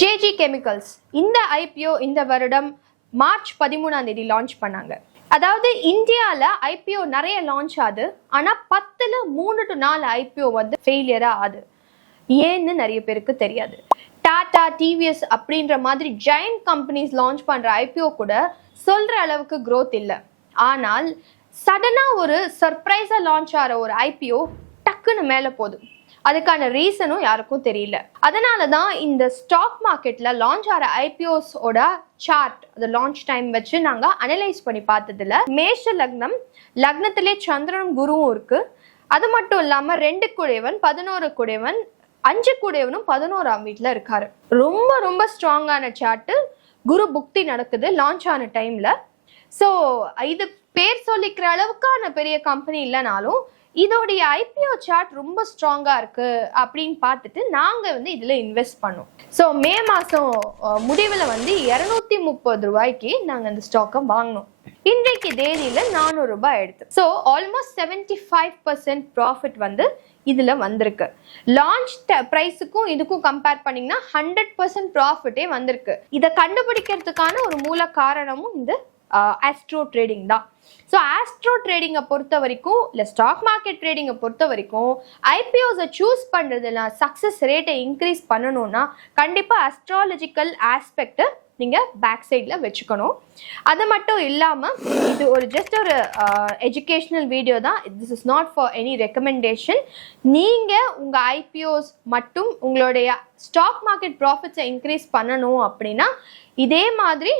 JG Chemicals இந்த IPO இந்த வருடம் மார்ச் 13ஆம் தேதி லான்ச் பண்ணாங்க. அதாவது இந்தியாவில் IPO நிறைய லான்ச் ஆகுது, ஆனால் 10ல் 3 to 4 IPO வந்து ஃபெயிலியராக ஆகுது. ஏன்னு நிறைய பேருக்கு தெரியாது. டாடா, டிவிஎஸ் அப்படின்ற மாதிரி ஜெயண்ட் கம்பெனிஸ் லான்ச் பண்ணுற IPO கூட சொல்கிற அளவுக்கு க்ரோத் இல்லை. ஆனால் சடனாக ஒரு சர்ப்ரைஸாக லான்ச் ஆகிற ஒரு IPO டக்குன்னு மேலே போகுது. அதுக்கான ரீசனும் யாருக்கும் தெரியல. அதனால தான் இந்த ஸ்டாக் மார்க்கெட்ல லான்ச் ஆகிற IPOஸோட சார்ட், அது லான்ச் டைம் வச்சு நாங்கள் அனலைஸ் பண்ணி பார்த்ததுல மேஷ லக்னம், லக்னத்திலே சந்திரனும் குருவும் இருக்கு. அது மட்டும் இல்லாம 2 குடையவன், 11 குடையவன், 5 குடையவனும் 11ஆம் வீட்டில் இருக்காரு. ரொம்ப ரொம்ப ஸ்ட்ராங்கான சார்ட்டு. குரு புக்தி நடக்குது லான்ச் ஆன டைம்ல. ஸோ இது பேர் சொல்லிக்கிற அளவுக்கான பெரிய கம்பெனி இல்லைனாலும் இதோடைய IPO சார்ட் ரொம்ப ஸ்ட்ராங்கா இருக்கு அப்படின்னு பார்த்துட்டு நாங்க வந்து இதுல இன்வெஸ்ட் பண்ணோம். ஸோ மே மாசம் முடிவில் வந்து 230 ரூபாய்க்கு நாங்க இந்த ஸ்டாக்கை வாங்கினோம். இன்றைக்கு தேதியில 400 ரூபாய் எடுத்து, ஸோ ஆல்மோஸ்ட் 75% ப்ராஃபிட் வந்து இதுல வந்திருக்கு. லான்ச் பிரைஸுக்கும் இதுக்கும் கம்பேர் பண்ணீங்கன்னா 100% ப்ராஃபிட்டே வந்திருக்கு. இதை கண்டுபிடிக்கிறதுக்கான ஒரு மூல காரணமும் இந்த ஆஸ்ட்ரோ ட்ரேடிங் தான். ஸோ ஆஸ்ட்ரோ ட்ரேடிங்கை பொறுத்த வரைக்கும், இல்லை ஸ்டாக் மார்க்கெட் ட்ரேடிங்கை பொறுத்த வரைக்கும் IPOஸை சூஸ் பண்ணுறதுல சக்ஸஸ் ரேட்டை இன்க்ரீஸ் பண்ணணும்னா கண்டிப்பாக அஸ்ட்ராலஜிக்கல் ஆஸ்பெக்டை நீங்கள் பேக் சைடில் வச்சுக்கணும். அது மட்டும் இல்லாமல் இது ஒரு ஜஸ்ட் ஒரு எஜுகேஷ்னல் வீடியோ தான். This is not for any recommendation. நீங்கள் உங்கள் IPOஸ் மட்டும் உங்களுடைய ஸ்டாக் மார்க்கெட் ப்ராஃபிட்ஸை இன்க்ரீஸ் பண்ணணும் அப்படின்னா இதே மாதிரி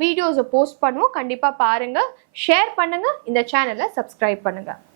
வீடியோஸை போஸ்ட் பண்ணுவோம். கண்டிப்பாக பாருங்கள், ஷேர் பண்ணுங்கள், இந்த சேனலை சப்ஸ்கிரைப் பண்ணுங்கள்.